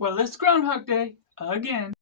Well, it's Groundhog Day again.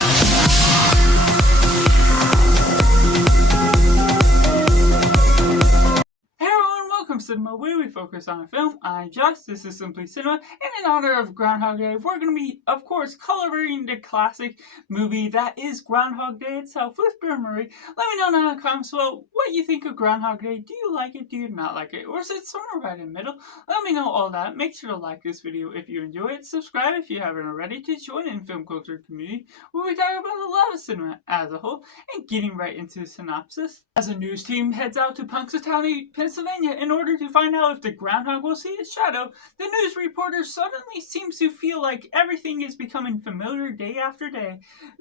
Hey everyone, welcome to Cinema, where we focus on a film. I'm Josh, this is Simply Cinema, and in honor of Groundhog Day, we're going to be, of course, coloring the classic movie that is Groundhog Day itself with Bill Murray. Let me know down in the comments below what you think of Groundhog Day. Do you like it? Do you not like it? Or is it somewhere right in the middle? Let me know all that. Make sure to like this video if you enjoy it. Subscribe if you haven't already to join in film culture community where we talk about the love of cinema as a whole. And getting right into the synopsis. As a news team heads out to Punxsutawney, Pennsylvania in order to find out if the groundhog will see its shadow, the news reporter suddenly seems to feel like everything is becoming familiar day after day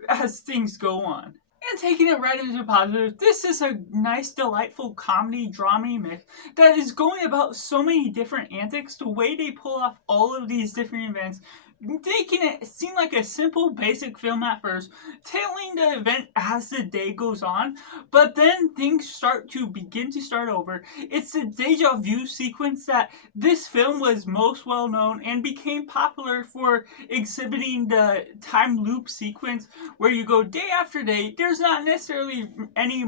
as things go on. And taking it right into positive, this is a nice, delightful comedy, drama mix that is going about so many different antics. The way they pull off all of these different events, making it seem like a simple, basic film at first, tailing the event as the day goes on, but then things start over. It's the deja vu sequence that this film was most well known and became popular for exhibiting the time loop sequence where you go day after day. There's not necessarily any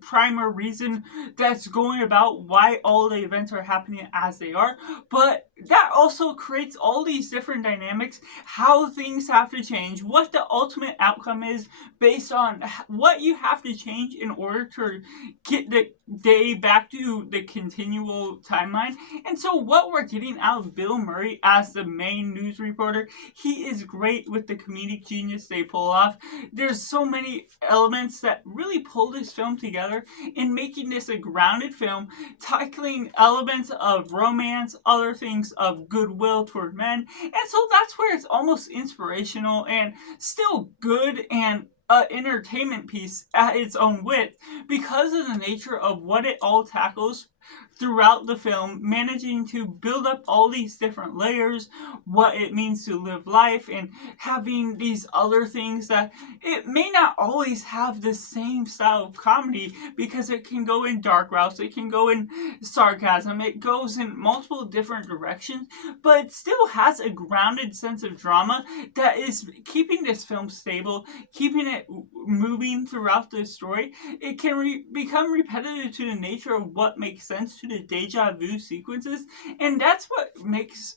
primer reason that's going about why all the events are happening as they are, but that also creates all these different dynamics, how things have to change, what the ultimate outcome is based on what you have to change in order to get the day back to the continual timeline. And so what we're getting out of Bill Murray as the main news reporter, he is great with the comedic genius they pull off. There's so many elements that really pull this film together in making this a grounded film, tackling elements of romance, other things of goodwill toward men, and so that's where it's almost inspirational and still good and an entertainment piece at its own width because of the nature of what it all tackles throughout the film, managing to build up all these different layers, what it means to live life, and having these other things that it may not always have the same style of comedy because it can go in dark routes, it can go in sarcasm, it goes in multiple different directions, but it still has a grounded sense of drama that is keeping this film stable, keeping it moving throughout the story. It can become repetitive to the nature of what makes sense to the deja vu sequences, and that's what makes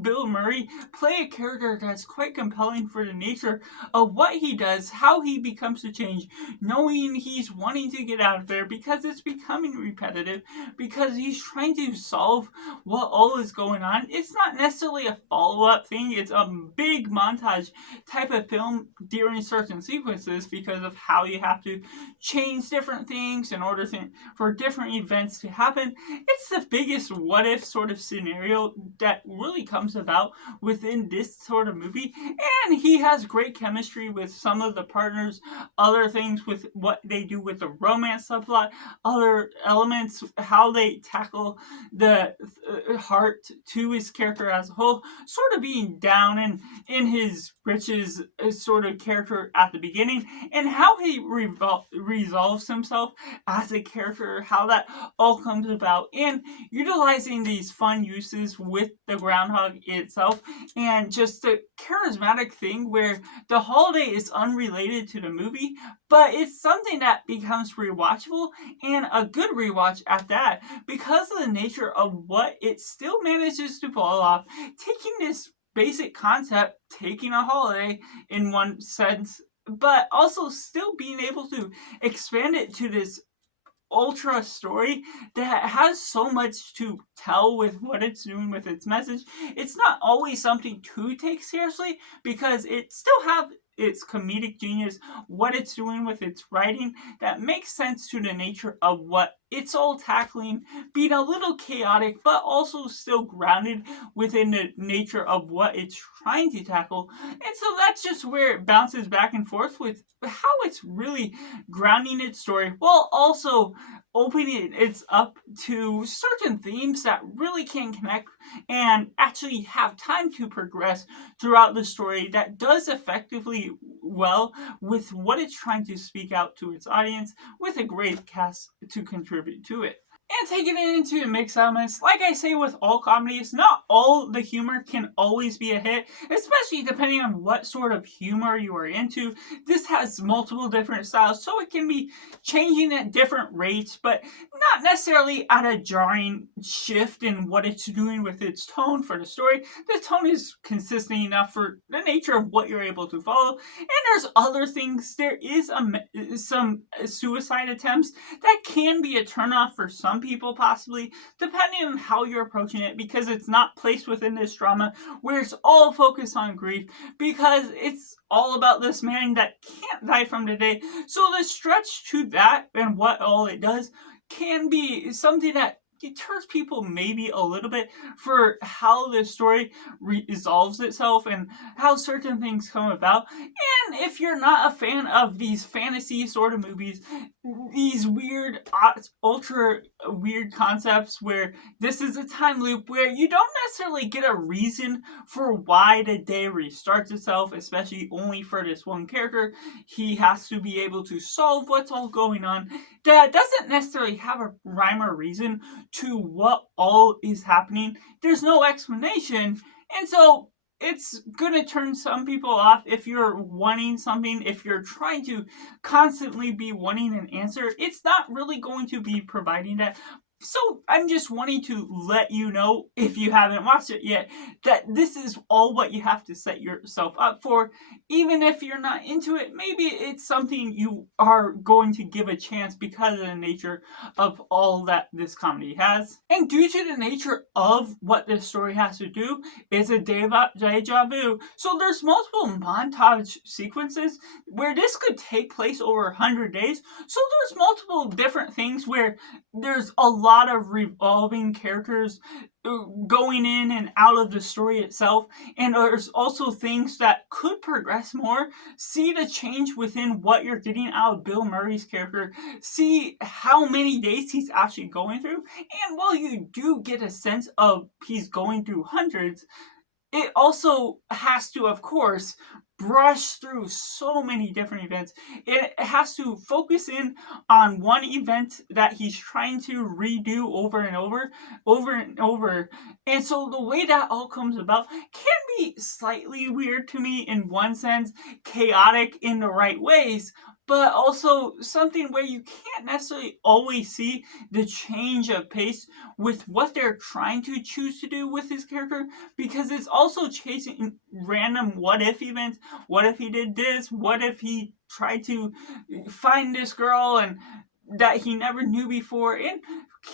Bill Murray play a character that's quite compelling for the nature of what he does, how he becomes to change, knowing he's wanting to get out of there because it's becoming repetitive, because he's trying to solve what all is going on. It's not necessarily a follow-up thing, it's a big montage type of film during certain sequences because of how you have to change different things in order for different events to happen. It's the biggest what-if sort of scenario that really comes about within this sort of movie, and he has great chemistry with some of the partners, other things with what they do with the romance subplot, other elements, how they tackle the heart to his character as a whole, sort of being down and in his riches sort of character at the beginning, and how he resolves himself as a character, how that all comes about, and utilizing these fun uses with the groundhog itself, and just the charismatic thing where the holiday is unrelated to the movie, but it's something that becomes rewatchable, and a good rewatch at that, because of the nature of what it still manages to pull off, taking this basic concept, taking a holiday in one sense, but also still being able to expand it to this ultra story that has so much to tell with what it's doing with its message. It's not always something to take seriously because it still have its comedic genius, what it's doing with its writing that makes sense to the nature of what it's all tackling, being a little chaotic but also still grounded within the nature of what it's trying to tackle. And so that's just where it bounces back and forth with how it's really grounding its story while also opening it up to certain themes that really can connect and actually have time to progress throughout the story that does effectively well with what it's trying to speak out to its audience with a great cast to contribute to it. and taking it into mixed elements. Like I say with all comedies, not all the humor can always be a hit, especially depending on what sort of humor you are into. This has multiple different styles, so it can be changing at different rates, but not necessarily at a jarring shift in what it's doing with its tone for the story. The tone is consistent enough for the nature of what you're able to follow. And there's other things. There is some suicide attempts that can be a turnoff for some people, possibly, depending on how you're approaching it, because it's not placed within this drama where it's all focused on grief, because it's all about this man that can't die from today. So the stretch to that and what all it does can be something that deters people maybe a little bit for how the story resolves itself and how certain things come about. And if you're not a fan of these fantasy sort of movies, these weird, ultra weird concepts where this is a time loop where you don't necessarily get a reason for why the day restarts itself, especially only for this one character. He has to be able to solve what's all going on. That doesn't necessarily have a rhyme or reason to what all is happening. There's no explanation. And so it's going to turn some people off if you're wanting something, if you're trying to constantly be wanting an answer. It's not really going to be providing that. So I'm just wanting to let you know, if you haven't watched it yet, that this is all what you have to set yourself up for. Even if you're not into it, maybe it's something you are going to give a chance because of the nature of all that this comedy has. And due to the nature of what this story has to do, it's a deja vu. So there's multiple montage sequences where this could take place over 100 days. So there's multiple different things where there's a lot of revolving characters going in and out of the story itself, and there's also things that could progress more. See the change within what you're getting out of Bill Murray's character, see how many days he's actually going through, and while you do get a sense of he's going through hundreds, it also has to, of course, brush through so many different events. It has to focus in on one event that he's trying to redo over and over. And so the way that all comes about can be slightly weird to me in one sense, chaotic in the right ways, but also something where you can't necessarily always see the change of pace with what they're trying to choose to do with his character, because it's also chasing random what if events. What if he did this? What if he tried to find this girl and that he never knew before and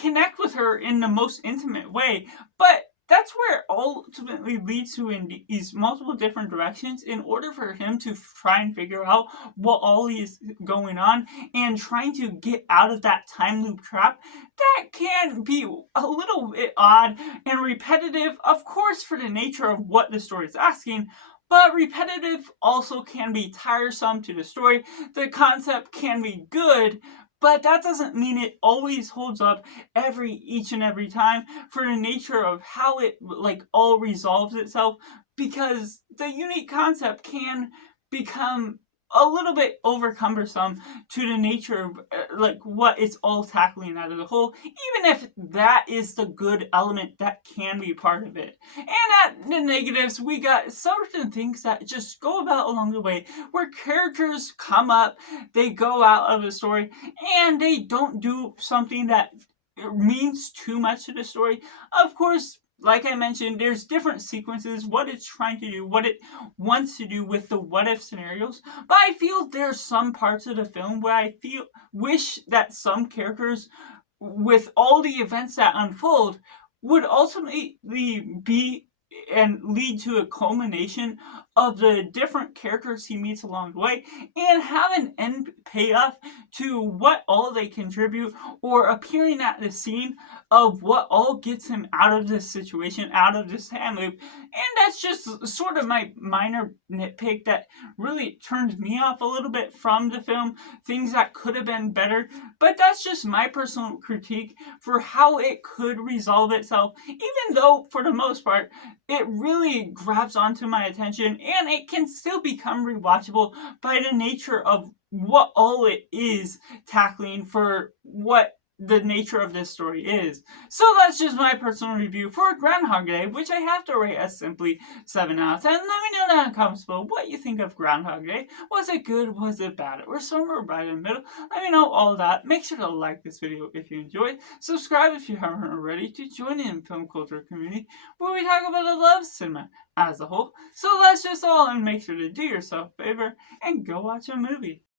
connect with her in the most intimate way? But that's where it ultimately leads to in these multiple different directions in order for him to try and figure out what all is going on and trying to get out of that time loop trap. That can be a little bit odd and repetitive, of course, for the nature of what the story is asking, but repetitive also can be tiresome to the story. The concept can be good, but that doesn't mean it always holds up each and every time for the nature of how it all resolves itself, because the unique concept can become a little bit over cumbersome to the nature of what it's all tackling out of the whole, even if that is the good element that can be part of it. And at the negatives, we got certain things that just go about along the way where characters come up, they go out of the story, and they don't do something that means too much to the story. Of course, like I mentioned, there's different sequences, what it's trying to do, what it wants to do with the what if scenarios. But I feel there's some parts of the film where I wish that some characters, with all the events that unfold, would ultimately be and lead to a culmination of the different characters he meets along the way and have an end payoff to what all they contribute, or appearing at the scene of what all gets him out of this situation, out of this time loop. And that's just sort of my minor nitpick that really turned me off a little bit from the film, things that could have been better. But that's just my personal critique for how it could resolve itself, even though for the most part it really grabs onto my attention, and it can still become rewatchable by the nature of what all it is tackling for what the nature of this story is. So that's just my personal review for Groundhog Day, which I have to rate as simply 7 out of 10. Let me know down in the comments below what you think of Groundhog Day. Was it good? Was it bad? Or somewhere right in the middle? Let me know all that. Make sure to like this video if you enjoyed. Subscribe if you haven't already to join in film culture community where we talk about the love of cinema as a whole. So that's just all, and make sure to do yourself a favor and go watch a movie.